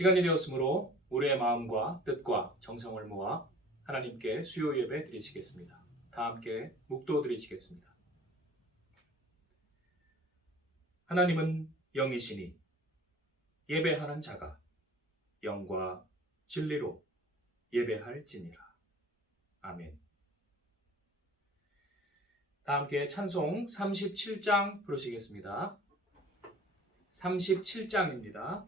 시간이 되었으므로 우리의 마음과 뜻과 정성을 모아 하나님께 수요 예배 드리시겠습니다. 다 함께 묵도 드리시겠습니다. 하나님은 영이시니 예배하는 자가 영과 진리로 예배할지니라. 아멘. 다 함께 찬송 37장 부르시겠습니다. 37장입니다.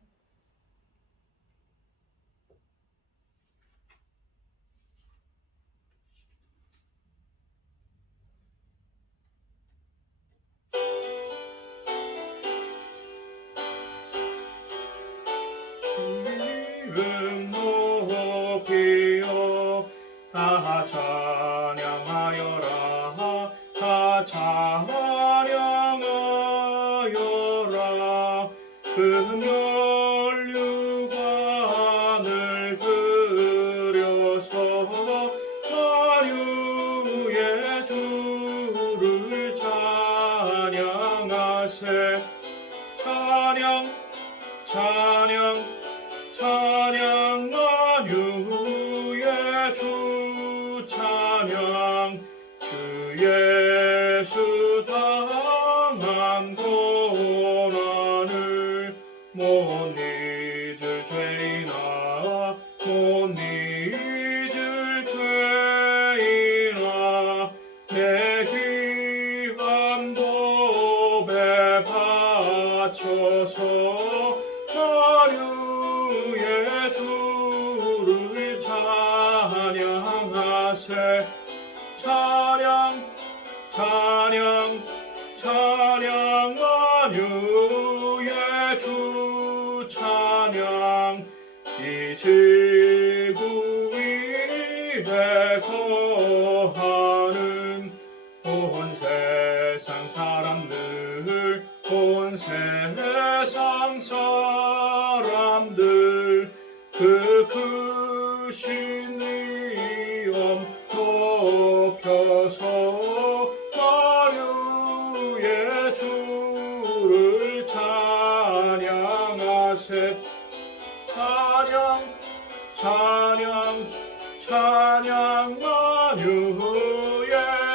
이름 높이어 다 찬양하여라. 다 찬양하여라. 금연류관을 그려서 만유의 주를 찬양하세. 찬양 찬양 찬양 만유의 주 찬양. 주 예수 당한 고난을 못 잊을 죄이나 못 잊을 죄이나 내 귀한 법에 바쳐서 만유의 주를 찬양하세. 찬양 찬양 찬양 만유의 주 찬양. 이 지구 위에 거하는 온 세상 사람들 온 세상 사람들 그 크신 위엄 높여서 만유의 주를 찬양하세. 찬양 찬양 찬양 만유의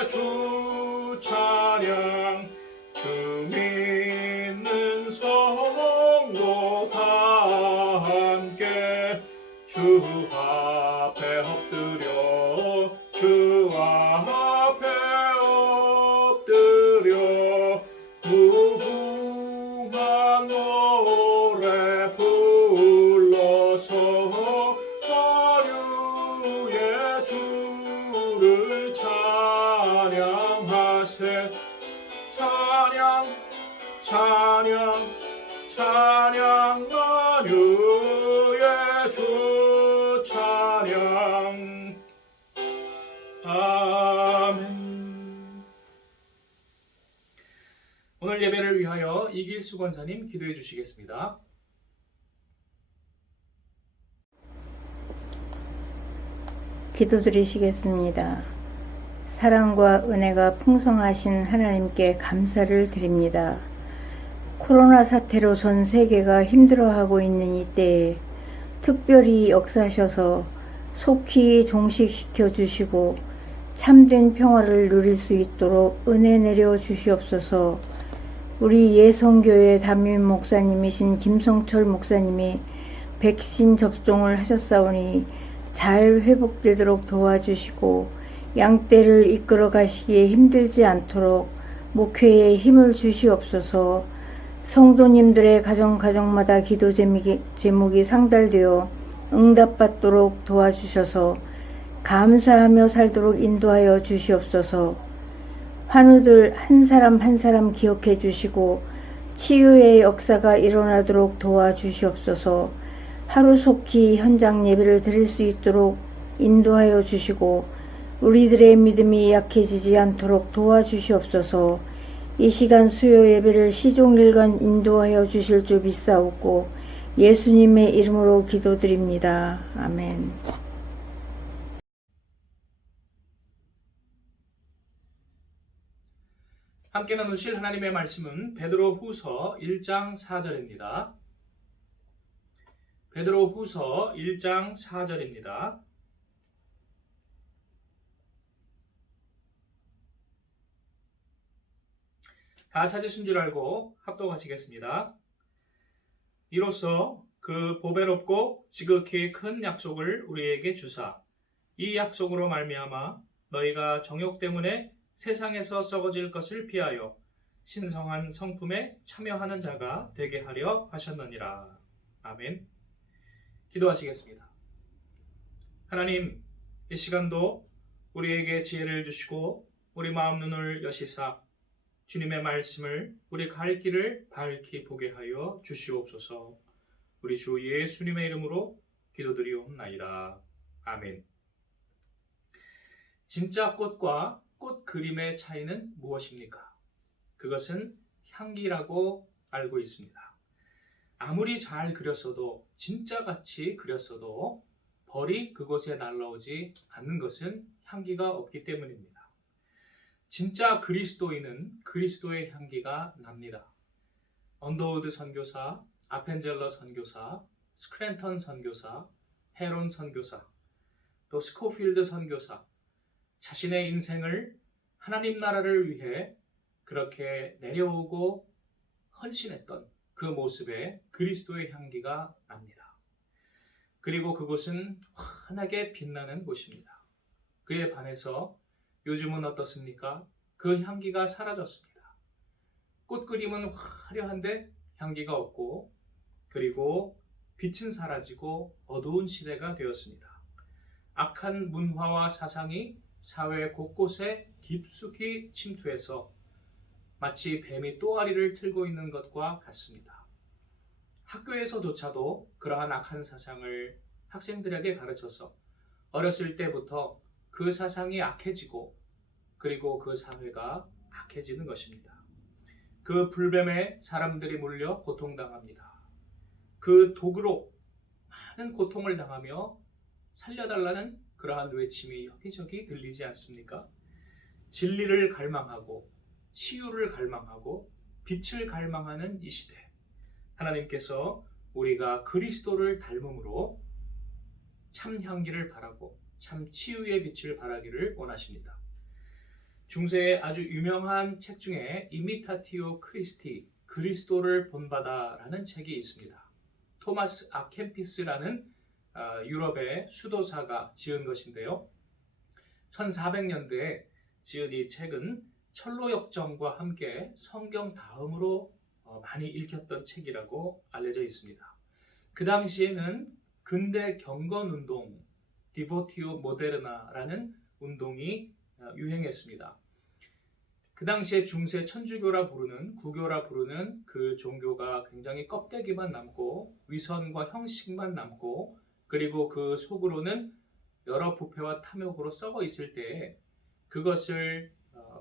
주 찬양. 주 믿는 성도 다 함께 주 앞에 엎드려 주 앞에 엎드려 무궁한 노래 불러서 만유의 주를 찬양하세. 찬양 찬양 찬양 만유의 주 찬양. 아멘. 오늘 예배를 위하여 이길수 권사님 기도해 주시겠습니다. 기도드리시겠습니다. 사랑과 은혜가 풍성하신 하나님께 감사를 드립니다. 코로나 사태로 전 세계가 힘들어하고 있는 이때에 특별히 역사하셔서 속히 종식시켜 주시고 참된 평화를 누릴 수 있도록 은혜 내려 주시옵소서. 우리 예성교회 담임 목사님이신 김성철 목사님이 백신 접종을 하셨사오니 잘 회복되도록 도와주시고 양떼를 이끌어 가시기에 힘들지 않도록 목회에 힘을 주시옵소서. 성도님들의 가정마다 기도 제목이 상달되어 응답받도록 도와주셔서 감사하며 살도록 인도하여 주시옵소서. 환우들 한 사람 한 사람 기억해 주시고 치유의 역사가 일어나도록 도와주시옵소서. 하루속히 현장 예배를 드릴 수 있도록 인도하여 주시고 우리들의 믿음이 약해지지 않도록 도와주시옵소서. 이 시간 수요 예배를 시종일관 인도하여 주실 줄 믿사옵고 예수님의 이름으로 기도드립니다. 아멘. 함께 나누실 하나님의 말씀은 베드로 후서 1장 4절입니다. 베드로후서 1장 4절입니다. 다 찾으신 줄 알고 합독하시겠습니다. 이로써 그 보배롭고 지극히 큰 약속을 우리에게 주사 이 약속으로 말미암아 너희가 정욕 때문에 세상에서 썩어질 것을 피하여 신성한 성품에 참여하는 자가 되게 하려 하셨느니라. 아멘. 기도하시겠습니다. 하나님, 이 시간도 우리에게 지혜를 주시고 우리 마음 눈을 여시사 주님의 말씀을 우리 갈 길을 밝히 보게 하여 주시옵소서. 우리 주 예수님의 이름으로 기도드리옵나이다. 아멘. 진짜 꽃과 꽃 그림의 차이는 무엇입니까? 그것은 향기라고 알고 있습니다. 아무리 잘 그렸어도 진짜 같이 그렸어도 벌이 그곳에 날라오지 않는 것은 향기가 없기 때문입니다. 진짜 그리스도인은 그리스도의 향기가 납니다. 언더우드 선교사, 아펜젤러 선교사, 스크랜턴 선교사, 헤론 선교사, 또 스코필드 선교사, 자신의 인생을 하나님 나라를 위해 그렇게 내려오고 헌신했던 그 모습에 그리스도의 향기가 납니다. 그리고 그곳은 환하게 빛나는 곳입니다. 그에 반해서 요즘은 어떻습니까? 그 향기가 사라졌습니다. 꽃 그림은 화려한데 향기가 없고, 그리고 빛은 사라지고 어두운 시대가 되었습니다. 악한 문화와 사상이 사회 곳곳에 깊숙이 침투해서 마치 뱀이 또아리를 틀고 있는 것과 같습니다. 학교에서조차도 그러한 악한 사상을 학생들에게 가르쳐서 어렸을 때부터 그 사상이 악해지고 그리고 그 사회가 악해지는 것입니다. 그 불뱀에 사람들이 물려 고통당합니다. 그 독으로 많은 고통을 당하며 살려달라는 그러한 외침이 여기저기 들리지 않습니까? 진리를 갈망하고 치유를 갈망하고 빛을 갈망하는 이 시대, 하나님께서 우리가 그리스도를 닮음으로 참 향기를 바라고 참 치유의 빛을 바라기를 원하십니다. 중세의 아주 유명한 책 중에 이미타티오 크리스티, 그리스도를 본받아라는 책이 있습니다. 토마스 아켄피스라는 유럽의 수도사가 지은 것인데요. 1400년대에 지은 이 책은 철로역정과 함께 성경 다음으로 많이 읽혔던 책이라고 알려져 있습니다. 그 당시에는 근대 경건운동, 디보티오 모데르나라는 운동이 유행했습니다. 그 당시에 중세 천주교라 부르는, 구교라 부르는 그 종교가 굉장히 껍데기만 남고 위선과 형식만 남고 그리고 그 속으로는 여러 부패와 탐욕으로 썩어 있을 때에 그것을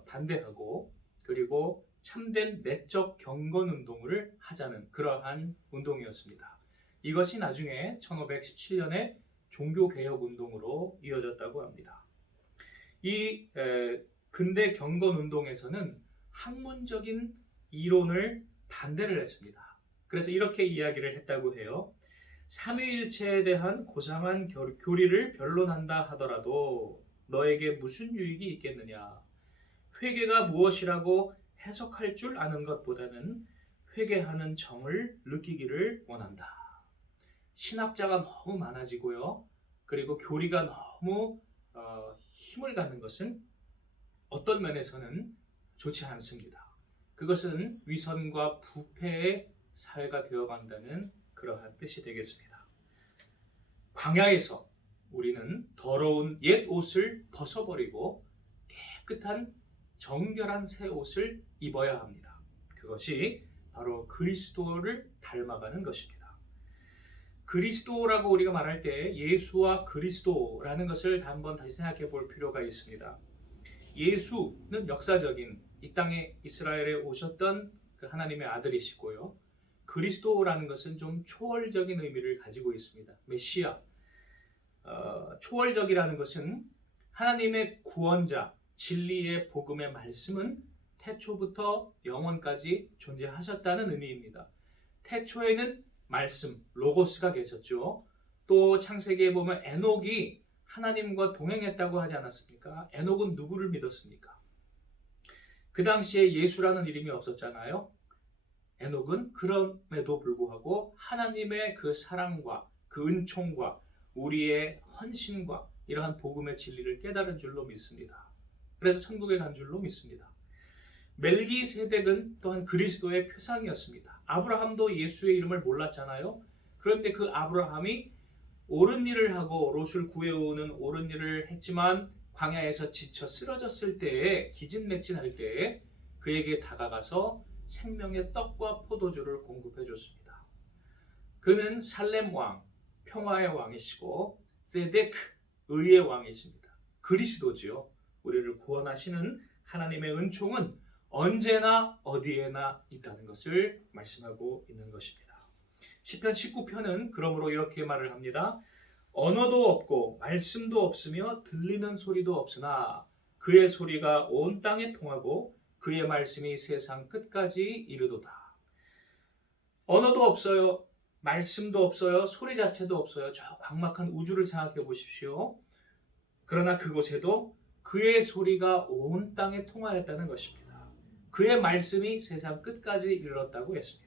반대하고 그리고 참된 내적 경건 운동을 하자는 그러한 운동이었습니다. 이것이 나중에 1517년에 종교개혁 운동으로 이어졌다고 합니다. 이 근대 경건 운동에서는 학문적인 이론을 반대를 했습니다. 그래서 이렇게 이야기를 했다고 해요. 삼위일체에 대한 고상한 교리를 변론한다 하더라도 너에게 무슨 유익이 있겠느냐? 회개가 무엇이라고 해석할 줄 아는 것보다는 회개하는 정을 느끼기를 원한다. 신학자가 너무 많아지고요. 그리고 교리가 너무 힘을 갖는 것은 어떤 면에서는 좋지 않습니다. 그것은 위선과 부패의 사회가 되어간다는 그러한 뜻이 되겠습니다. 광야에서 우리는 더러운 옛 옷을 벗어버리고 깨끗한 정결한 새 옷을 입어야 합니다. 그것이 바로 그리스도를 닮아가는 것입니다. 그리스도라고 우리가 말할 때 예수와 그리스도라는 것을 한번 다시 생각해 볼 필요가 있습니다. 예수는 역사적인 이 땅에 이스라엘에 오셨던 그 하나님의 아들이시고요. 그리스도라는 것은 좀 초월적인 의미를 가지고 있습니다. 메시아. 초월적이라는 것은 하나님의 구원자, 진리의 복음의 말씀은 태초부터 영원까지 존재하셨다는 의미입니다. 태초에는 말씀, 로고스가 계셨죠. 또 창세기에 보면 에녹이 하나님과 동행했다고 하지 않았습니까? 에녹은 누구를 믿었습니까? 그 당시에 예수라는 이름이 없었잖아요. 에녹은 그럼에도 불구하고 하나님의 그 사랑과 그 은총과 우리의 헌신과 이러한 복음의 진리를 깨달은 줄로 믿습니다. 그래서 천국에 간 줄로 믿습니다. 멜기세덱은 또한 그리스도의 표상이었습니다. 아브라함도 예수의 이름을 몰랐잖아요. 그런데 그 아브라함이 옳은 일을 하고 롯을 구해오는 옳은 일을 했지만 광야에서 지쳐 쓰러졌을 때에 기진맥진할 때에 그에게 다가가서 생명의 떡과 포도주를 공급해 줬습니다. 그는 살렘 왕, 평화의 왕이시고 세데크, 의의 왕이십니다. 그리스도지요. 우리를 구원하시는 하나님의 은총은 언제나 어디에나 있다는 것을 말씀하고 있는 것입니다. 시편 19편은 그러므로 이렇게 말을 합니다. 언어도 없고 말씀도 없으며 들리는 소리도 없으나 그의 소리가 온 땅에 통하고 그의 말씀이 세상 끝까지 이르도다. 언어도 없어요. 말씀도 없어요. 소리 자체도 없어요. 저 광막한 우주를 생각해 보십시오. 그러나 그곳에도 그의 소리가 온 땅에 통하였다는 것입니다. 그의 말씀이 세상 끝까지 이르렀다고 했습니다.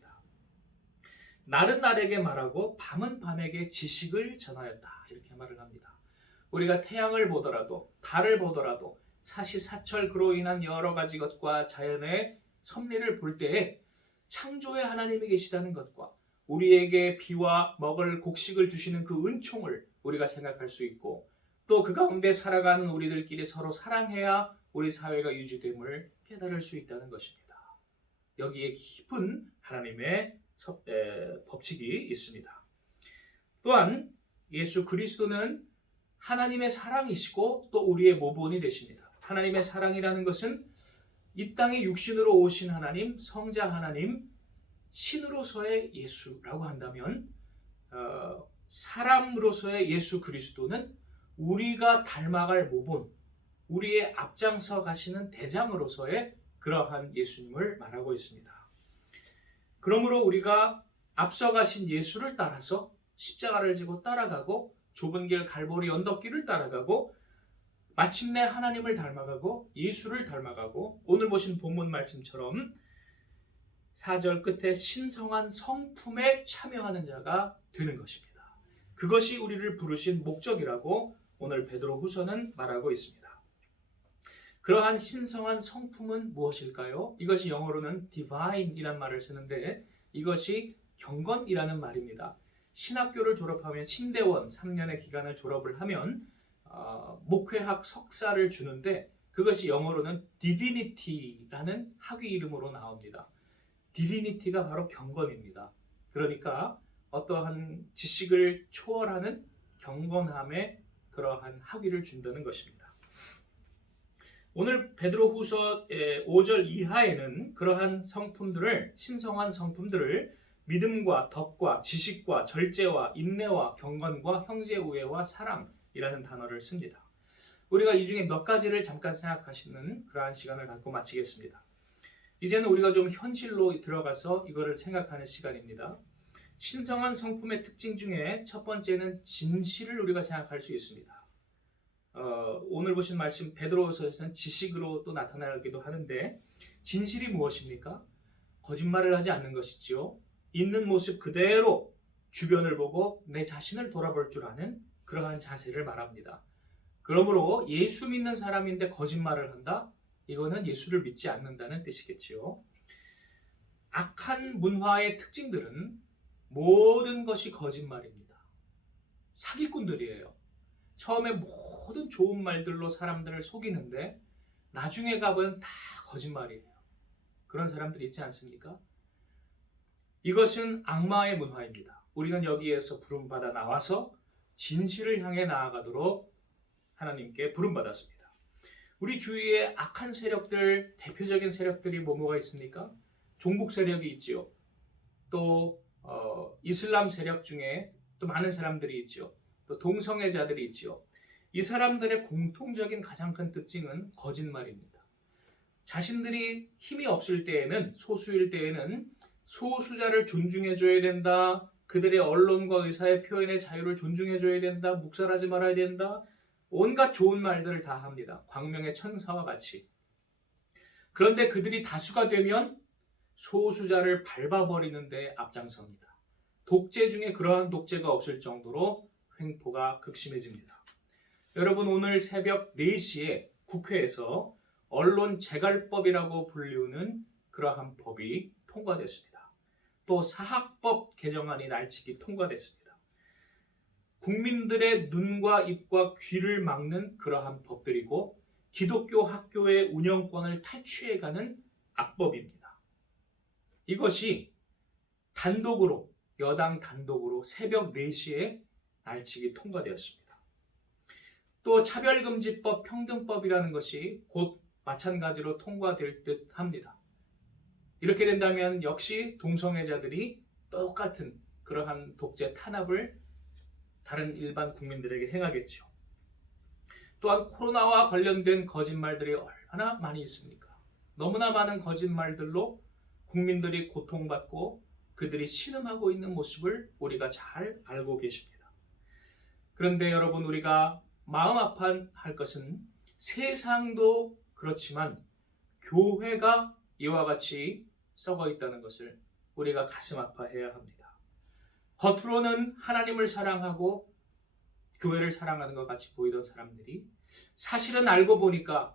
날은 날에게 말하고 밤은 밤에게 지식을 전하였다. 이렇게 말을 합니다. 우리가 태양을 보더라도 달을 보더라도 사시사철 그로 인한 여러 가지 것과 자연의 섭리를 볼 때에 창조의 하나님이 계시다는 것과 우리에게 비와 먹을 곡식을 주시는 그 은총을 우리가 생각할 수 있고 또 그 가운데 살아가는 우리들끼리 서로 사랑해야 우리 사회가 유지됨을 깨달을 수 있다는 것입니다. 여기에 깊은 하나님의 법칙이 있습니다. 또한 예수 그리스도는 하나님의 사랑이시고 또 우리의 모본이 되십니다. 하나님의 사랑이라는 것은 이 땅에 육신으로 오신 하나님, 성자 하나님, 신으로서의 예수라고 한다면 사람으로서의 예수 그리스도는 우리가 닮아갈 모본, 우리의 앞장서 가시는 대장으로서의 그러한 예수님을 말하고 있습니다. 그러므로 우리가 앞서 가신 예수를 따라서 십자가를 지고 따라가고 좁은 길 갈보리 언덕길을 따라가고 마침내 하나님을 닮아가고 예수를 닮아가고 오늘 보신 본문 말씀처럼 4절 끝에 신성한 성품에 참여하는 자가 되는 것입니다. 그것이 우리를 부르신 목적이라고 오늘 베드로후서는 말하고 있습니다. 그러한 신성한 성품은 무엇일까요? 이것이 영어로는 divine이란 말을 쓰는데 이것이 경건이라는 말입니다. 신학교를 졸업하면 신대원 3년의 기간을 졸업을 하면 목회학 석사를 주는데 그것이 영어로는 divinity라는 학위 이름으로 나옵니다. divinity가 바로 경건입니다. 그러니까 어떠한 지식을 초월하는 경건함의 그러한 학위를 준다는 것입니다. 오늘 베드로후서 5절 이하에는 그러한 성품들을 신성한 성품들을 믿음과 덕과 지식과 절제와 인내와 경건과 형제 우애와 사랑이라는 단어를 씁니다. 우리가 이 중에 몇 가지를 잠깐 생각하시는 그러한 시간을 갖고 마치겠습니다. 이제는 우리가 좀 현실로 들어가서 이거를 생각하는 시간입니다. 신성한 성품의 특징 중에 첫 번째는 진실을 우리가 생각할 수 있습니다. 오늘 보신 말씀 베드로서에서는 지식으로 또 나타나기도 하는데 진실이 무엇입니까? 거짓말을 하지 않는 것이지요. 있는 모습 그대로 주변을 보고 내 자신을 돌아볼 줄 아는 그러한 자세를 말합니다. 그러므로 예수 믿는 사람인데 거짓말을 한다? 이거는 예수를 믿지 않는다는 뜻이겠지요. 악한 문화의 특징들은 모든 것이 거짓말입니다. 사기꾼들이에요. 처음에 모든 좋은 말들로 사람들을 속이는데 나중에 가보면 다 거짓말이에요. 그런 사람들이 있지 않습니까? 이것은 악마의 문화입니다. 우리는 여기에서 부름받아 나와서 진실을 향해 나아가도록 하나님께 부름받았습니다. 우리 주위에 악한 세력들, 대표적인 세력들이 뭐가 있습니까? 종북 세력이 있지요. 또 이슬람 세력 중에 또 많은 사람들이 있지요. 또 동성애자들이 있지요. 이 사람들의 공통적인 가장 큰 특징은 거짓말입니다. 자신들이 힘이 없을 때에는 소수일 때에는 소수자를 존중해줘야 된다. 그들의 언론과 의사의 표현의 자유를 존중해줘야 된다. 묵살하지 말아야 된다. 온갖 좋은 말들을 다 합니다. 광명의 천사와 같이. 그런데 그들이 다수가 되면 소수자를 밟아버리는데 앞장섭니다. 독재 중에 그러한 독재가 없을 정도로 횡포가 극심해집니다. 여러분, 오늘 새벽 4시에 국회에서 언론 재갈법이라고 불리우는 그러한 법이 통과됐습니다. 또 사학법 개정안이 날치기 통과됐습니다. 국민들의 눈과 입과 귀를 막는 그러한 법들이고 기독교 학교의 운영권을 탈취해가는 악법입니다. 이것이 단독으로, 여당 단독으로 새벽 4시에 날치기 통과되었습니다. 또 차별금지법, 평등법이라는 것이 곧 마찬가지로 통과될 듯 합니다. 이렇게 된다면 역시 동성애자들이 똑같은 그러한 독재 탄압을 다른 일반 국민들에게 행하겠죠. 또한 코로나와 관련된 거짓말들이 얼마나 많이 있습니까? 너무나 많은 거짓말들로 국민들이 고통받고 그들이 신음하고 있는 모습을 우리가 잘 알고 계십니다. 그런데 여러분, 우리가 마음 아파할 것은 세상도 그렇지만 교회가 이와 같이 썩어 있다는 것을 우리가 가슴 아파해야 합니다. 겉으로는 하나님을 사랑하고 교회를 사랑하는 것 같이 보이던 사람들이 사실은 알고 보니까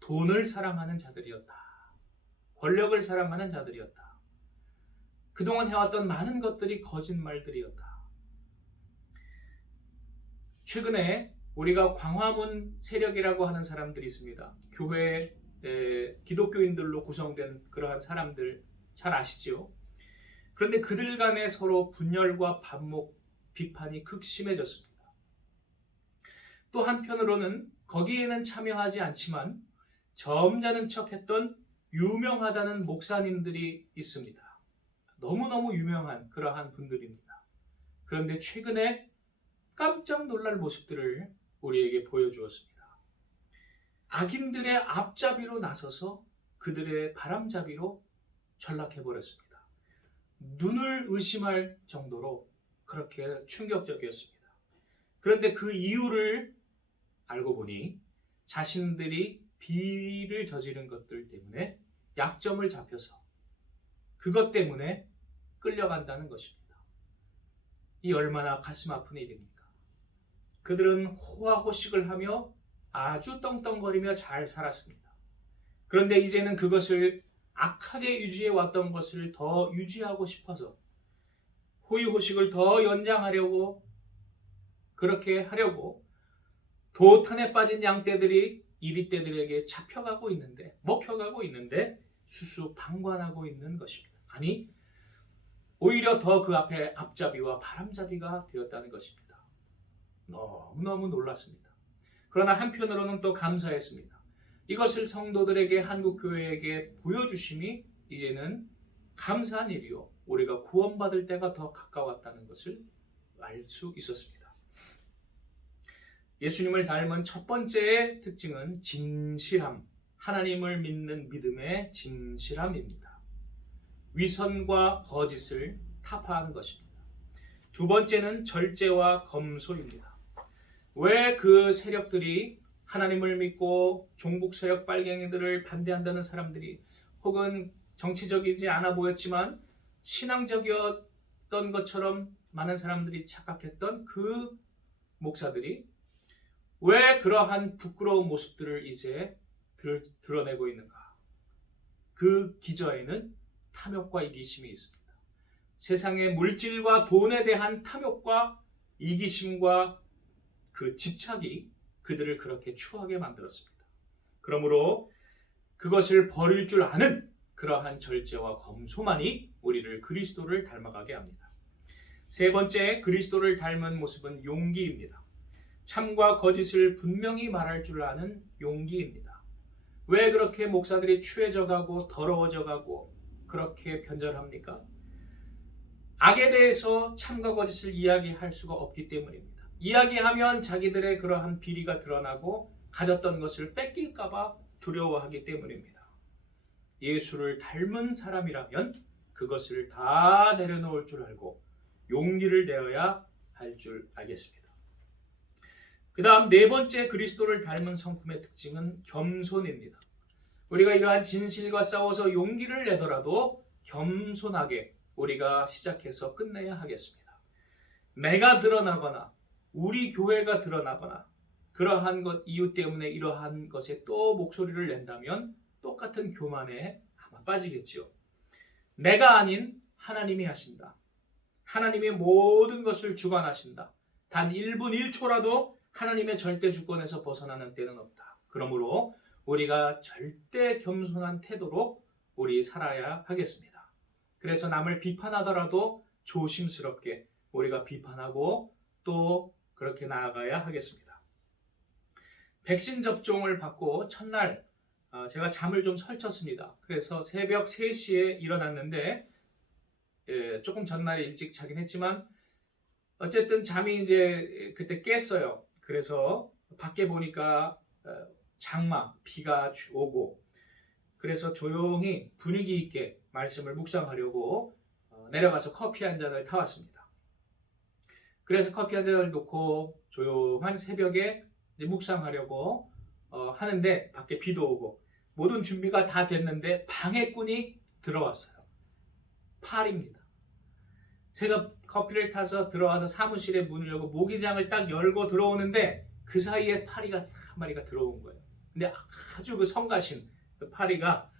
돈을 사랑하는 자들이었다. 권력을 사랑하는 자들이었다. 그동안 해왔던 많은 것들이 거짓말들이었다. 최근에 우리가 광화문 세력이라고 하는 사람들이 있습니다. 교회 기독교인들로 구성된 그러한 사람들 잘 아시죠? 그런데 그들 간에 서로 분열과 반목, 비판이 극심해졌습니다. 또 한편으로는 거기에는 참여하지 않지만 점잖은 척했던 유명하다는 목사님들이 있습니다. 너무너무 유명한 그러한 분들입니다. 그런데 최근에 깜짝 놀랄 모습들을 우리에게 보여주었습니다. 악인들의 앞잡이로 나서서 그들의 바람잡이로 전락해버렸습니다. 눈을 의심할 정도로 그렇게 충격적이었습니다. 그런데 그 이유를 알고 보니 자신들이 비리를 저지른 것들 때문에 약점을 잡혀서 그것 때문에 끌려간다는 것입니다. 이 얼마나 가슴 아픈 일입니까? 그들은 호화호식을 하며 아주 떵떵거리며 잘 살았습니다. 그런데 이제는 그것을 악하게 유지해 왔던 것을 더 유지하고 싶어서 호의호식을 더 연장하려고, 그렇게 하려고 도탄에 빠진 양떼들이 이리떼들에게 잡혀가고 있는데, 먹혀가고 있는데 수수방관하고 있는 것입니다. 아니, 오히려 더 그 앞에 앞잡이와 바람잡이가 되었다는 것입니다. 너무너무 놀랐습니다. 그러나 한편으로는 또 감사했습니다. 이것을 성도들에게, 한국교회에게 보여주심이 이제는 감사한 일이요, 우리가 구원받을 때가 더 가까웠다는 것을 알 수 있었습니다. 예수님을 닮은 첫 번째의 특징은 진실함, 하나님을 믿는 믿음의 진실함입니다. 위선과 거짓을 타파하는 것입니다. 두 번째는 절제와 검소입니다. 왜 그 세력들이, 하나님을 믿고 종북 세력 빨갱이들을 반대한다는 사람들이, 혹은 정치적이지 않아 보였지만 신앙적이었던 것처럼 많은 사람들이 착각했던 그 목사들이 왜 그러한 부끄러운 모습들을 이제 드러내고 있는가? 그 기저에는 탐욕과 이기심이 있습니다. 세상의 물질과 돈에 대한 탐욕과 이기심과 그 집착이 그들을 그렇게 추하게 만들었습니다. 그러므로 그것을 버릴 줄 아는 그러한 절제와 검소만이 우리를 그리스도를 닮아가게 합니다. 세 번째, 그리스도를 닮은 모습은 용기입니다. 참과 거짓을 분명히 말할 줄 아는 용기입니다. 왜 그렇게 목사들이 추해져가고 더러워져가고 그렇게 변절합니까? 악에 대해서 참과 거짓을 이야기할 수가 없기 때문입니다. 이야기하면 자기들의 그러한 비리가 드러나고 가졌던 것을 뺏길까봐 두려워하기 때문입니다. 예수를 닮은 사람이라면 그것을 다 내려놓을 줄 알고 용기를 내어야 할 줄 알겠습니다. 그 다음 네 번째 그리스도를 닮은 성품의 특징은 겸손입니다. 우리가 이러한 진실과 싸워서 용기를 내더라도 겸손하게 우리가 시작해서 끝내야 하겠습니다. 내가 드러나거나 우리 교회가 드러나거나 그러한 것 이유 때문에 이러한 것에 또 목소리를 낸다면 똑같은 교만에 아마 빠지겠지요. 내가 아닌 하나님이 하신다. 하나님이 모든 것을 주관하신다. 단 1분 1초라도 하나님의 절대 주권에서 벗어나는 때는 없다. 그러므로 우리가 절대 겸손한 태도로 우리 살아야 하겠습니다. 그래서 남을 비판하더라도 조심스럽게 우리가 비판하고 또 그렇게 나아가야 하겠습니다. 백신 접종을 받고 첫날 제가 잠을 좀 설쳤습니다. 그래서 새벽 3시에 일어났는데 조금 전날에 일찍 자긴 했지만 어쨌든 잠이 이제 그때 깼어요. 그래서 밖에 보니까 장마, 비가 오고 그래서 조용히 분위기 있게 말씀을 묵상하려고 내려가서 커피 한 잔을 타왔습니다. 그래서 커피 한 잔을 놓고 조용한 새벽에 이제 묵상하려고 하는데 밖에 비도 오고 모든 준비가 다 됐는데 방해꾼이 들어왔어요. 팔입니다. 제가 커피를 타서 들어와서 사무실에 문을 열고 모기장을 딱 열고 들어오는데 그 사이에 파리가 한 마리가 들어온 거예요. 근데 아주 그 성가신 그 파리가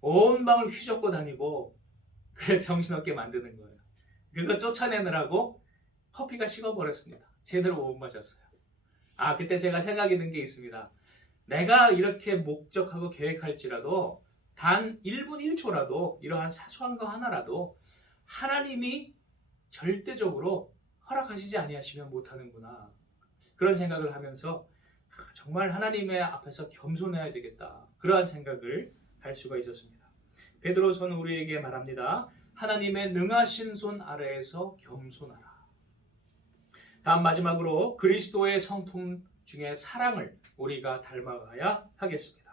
온 방을 휘젓고 다니고 그래 정신없게 만드는 거예요. 그거 쫓아내느라고 커피가 식어버렸습니다. 제대로 못 마셨어요. 그때 제가 생각이 든 게 있습니다. 내가 이렇게 목적하고 계획할지라도 단 1분 1초라도 이러한 사소한 거 하나라도 하나님이 절대적으로 허락하시지 아니하시면 못하는구나. 그런 생각을 하면서 정말 하나님의 앞에서 겸손해야 되겠다. 그러한 생각을 할 수가 있었습니다. 베드로서는 우리에게 말합니다. 하나님의 능하신 손 아래에서 겸손하라. 다음 마지막으로 그리스도의 성품 중에 사랑을 우리가 닮아가야 하겠습니다.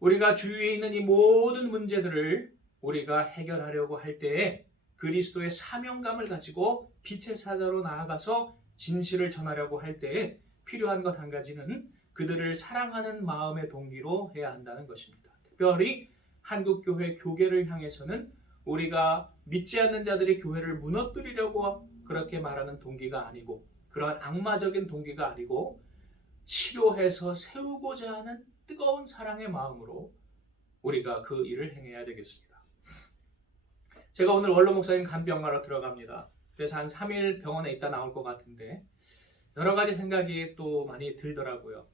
우리가 주위에 있는 이 모든 문제들을 우리가 해결하려고 할 때에 그리스도의 사명감을 가지고 빛의 사자로 나아가서 진실을 전하려고 할 때에 필요한 것 한 가지는 그들을 사랑하는 마음의 동기로 해야 한다는 것입니다. 특별히 한국교회 교계를 향해서는 우리가 믿지 않는 자들의 교회를 무너뜨리려고 그렇게 말하는 동기가 아니고 그러한 악마적인 동기가 아니고 치료해서 세우고자 하는 뜨거운 사랑의 마음으로 우리가 그 일을 행해야 되겠습니다. 제가 오늘 원로 목사님 간병하러 들어갑니다. 그래서 한 3일 병원에 있다 나올 것 같은데 여러 가지 생각이 또 많이 들더라고요.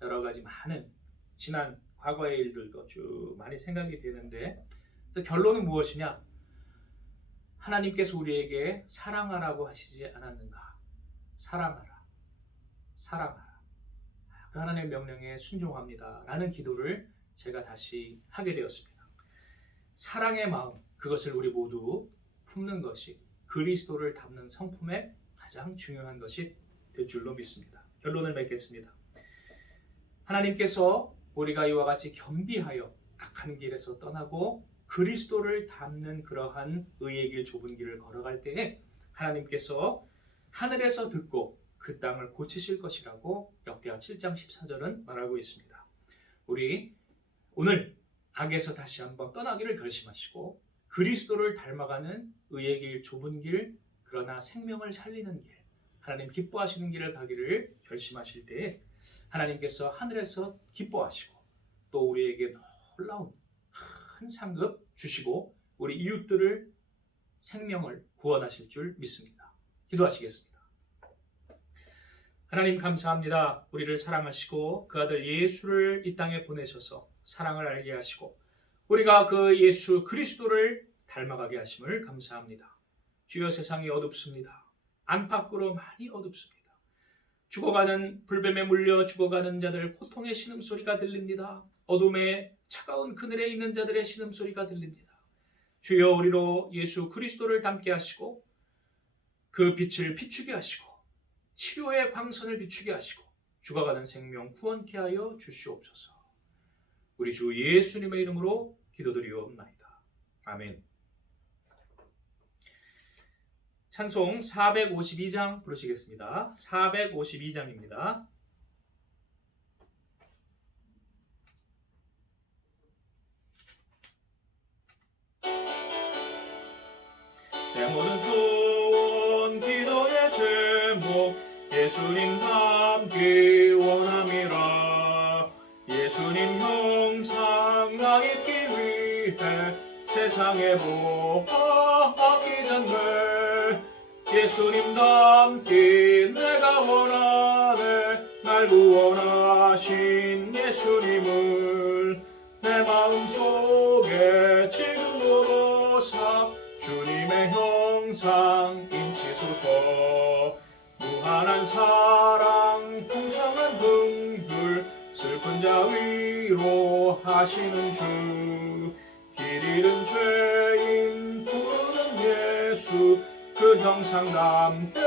여러 가지 많은 지난 과거의 일들도 쭉 많이 생각이 되는데 결론은 무엇이냐? 하나님께서 우리에게 사랑하라고 하시지 않았는가? 사랑하라. 사랑하라. 그 하나님의 명령에 순종합니다. 라는 기도를 제가 다시 하게 되었습니다. 사랑의 마음, 그것을 우리 모두 품는 것이 그리스도를 닮는 성품의 가장 중요한 것이 될 줄로 믿습니다. 결론을 맺겠습니다. 하나님께서 우리가 이와 같이 겸비하여 악한 길에서 떠나고 그리스도를 닮는 그러한 의의 길, 좁은 길을 걸어갈 때에 하나님께서 하늘에서 듣고 그 땅을 고치실 것이라고 역대하 7장 14절은 말하고 있습니다. 우리 오늘 악에서 다시 한번 떠나기를 결심하시고 그리스도를 닮아가는 의의 길, 좁은 길, 그러나 생명을 살리는 길, 하나님 기뻐하시는 길을 가기를 결심하실 때에 하나님께서 하늘에서 기뻐하시고 또 우리에게 놀라운 큰 상급 주시고 우리 이웃들을 생명을 구원하실 줄 믿습니다. 기도하시겠습니다. 하나님 감사합니다. 우리를 사랑하시고 그 아들 예수를 이 땅에 보내셔서 사랑을 알게 하시고 우리가 그 예수 그리스도를 닮아가게 하심을 감사합니다. 주여 세상이 어둡습니다. 안팎으로 많이 어둡습니다. 죽어가는 불뱀에 물려 죽어가는 자들 고통의 신음소리가 들립니다. 어둠에 차가운 그늘에 있는 자들의 신음소리가 들립니다. 주여 우리로 예수 그리스도를 닮게 하시고 그 빛을 비추게 하시고 치료의 광선을 비추게 하시고 죽어가는 생명 구원케 하여 주시옵소서. 우리 주 예수님의 이름으로 기도드리옵나이다. 아멘. 찬송 452장 부르시겠습니다. 452장입니다. 내 모든 소원 기도의 제목 예수님 닮기 원함이라. 예수님 형상 나 입기 위해 세상에 뭐 아끼잖네. 예수님 닮기 내가 원하네. 날 구원하신 예수님을 내 마음속에 지금으로 사 주님의 형상 인치소서. 무한한 사랑 풍성한 긍휼 슬픈 자 위로하시는 주. 길 잃은 죄인 부르는 예수 그 형상 닮게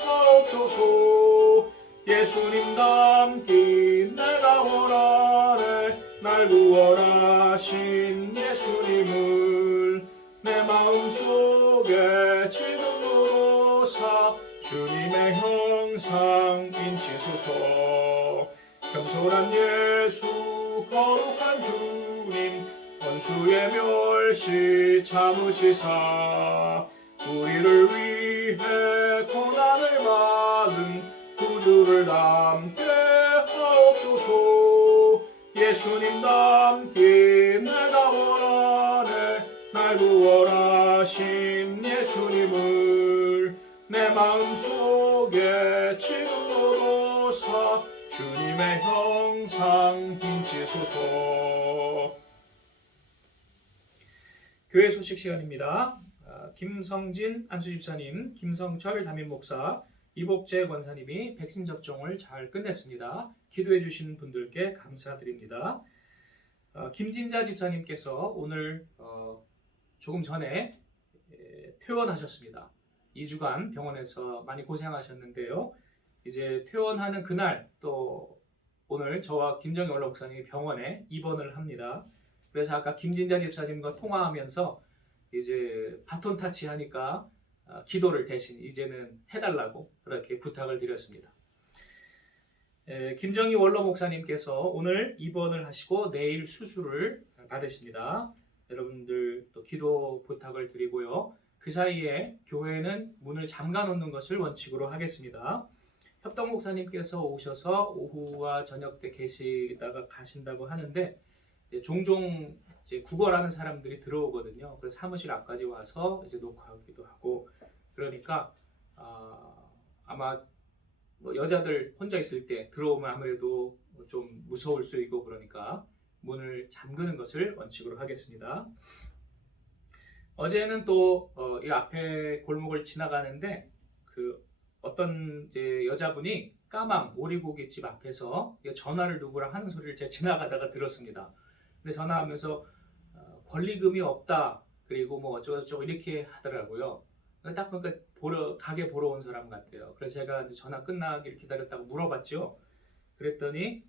하옵소서. 예수님 닮기 내가 원하네. 날 구원하신 예수님을 내 마음속에 지금으로 사 주님의 형상 인치소서. 겸손한 예수 거룩한 주님 원수의 멸시 참으시사 우리를 위해 고난을 받은 구주를 닮게 하옵소서. 예수님 닮기 내가 원하네. 날 구원하신 예수님을 내 마음속에 지금으로 사 주님의 형상 인치소서. 교회 소식 시간입니다. 김성진 안수집사님, 김성철 담임목사, 이복재 권사님이 백신 접종을 잘 끝냈습니다. 기도해 주신 분들께 감사드립니다. 김진자 집사님께서 오늘 조금 전에 퇴원하셨습니다. 2주간 병원에서 많이 고생하셨는데요. 이제 퇴원하는 그날 또 오늘 저와 김정희 원로 목사님이 병원에 입원을 합니다. 그래서 아까 김진자 집사님과 통화하면서 이제 바톤 타치하니까 기도를 대신 이제는 해달라고 그렇게 부탁을 드렸습니다. 김정희 원로 목사님께서 오늘 입원을 하시고 내일 수술을 받으십니다. 여러분들 또 기도 부탁을 드리고요. 그 사이에 교회는 문을 잠가 놓는 것을 원칙으로 하겠습니다. 협동 목사님께서 오셔서 오후와 저녁 때 계시다가 가신다고 하는데 종종 이제 구걸하는 사람들이 들어오거든요. 그래서 사무실 앞까지 와서 이제 녹화하기도 하고 그러니까 아마 뭐 여자들 혼자 있을 때 들어오면 아무래도 좀 무서울 수 있고 그러니까 문을 잠그는 것을 원칙으로 하겠습니다. 어제는 또 이 앞에 골목을 지나가는데 그 어떤 이제 여자분이 까망 오리고기집 앞에서 전화를 누구랑 하는 소리를 제가 지나가다가 들었습니다. 근데 전화하면서 권리금이 없다 그리고 뭐 어쩌고저쩌고 이렇게 하더라고요. 딱 보니까 가게 보러 온 사람 같아요. 그래서 제가 이제 전화 끝나길 기다렸다고 물어봤죠. 그랬더니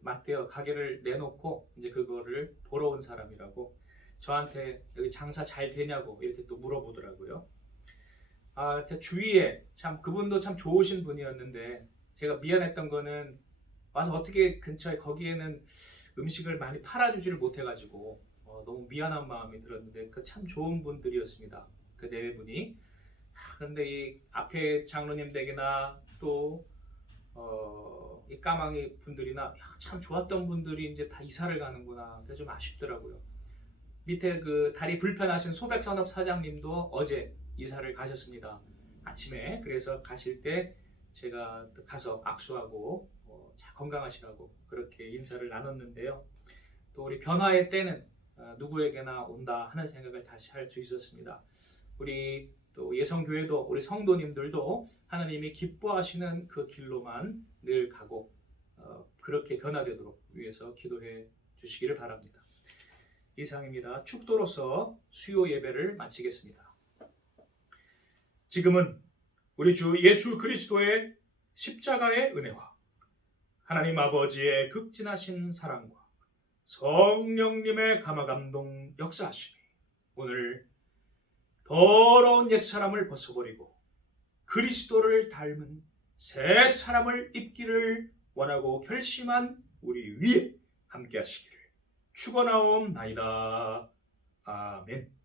맞대요. 가게를 내놓고 이제 그거를 보러 온 사람이라고 저한테 여기 장사 잘 되냐고 이렇게 또 물어보더라고요. 제 주위에 참 그분도 참 좋으신 분이었는데 제가 미안했던 거는 와서 어떻게 근처에 거기에는 음식을 많이 팔아주지를 못해가지고 너무 미안한 마음이 들었는데 그 참 좋은 분들이었습니다. 그 네 분이. 근데 이 앞에 장로님 댁이나 또 이 까망이 분들이나 참 좋았던 분들이 이제 다 이사를 가는구나. 그래서 좀 아쉽더라고요. 밑에 그 다리 불편하신 소백산업 사장님도 어제 이사를 가셨습니다. 아침에. 그래서 가실 때 제가 가서 악수하고 잘 건강하시라고 그렇게 인사를 나눴는데요. 또 우리 변화의 때는 누구에게나 온다 하는 생각을 다시 할 수 있었습니다. 우리 또 예성교회도 우리 성도님들도 하나님이 기뻐하시는 그 길로만 늘 가고 그렇게 변화되도록 위해서 기도해 주시기를 바랍니다. 이상입니다. 축도로서 수요 예배를 마치겠습니다. 지금은 우리 주 예수 그리스도의 십자가의 은혜와 하나님 아버지의 극진하신 사랑과 성령님의 감화감동 역사하심이 오늘 더러운 옛사람을 벗어버리고 그리스도를 닮은 새 사람을 입기를 원하고 결심한 우리 위에 함께 하시기를 축원하옵나이다. 아멘.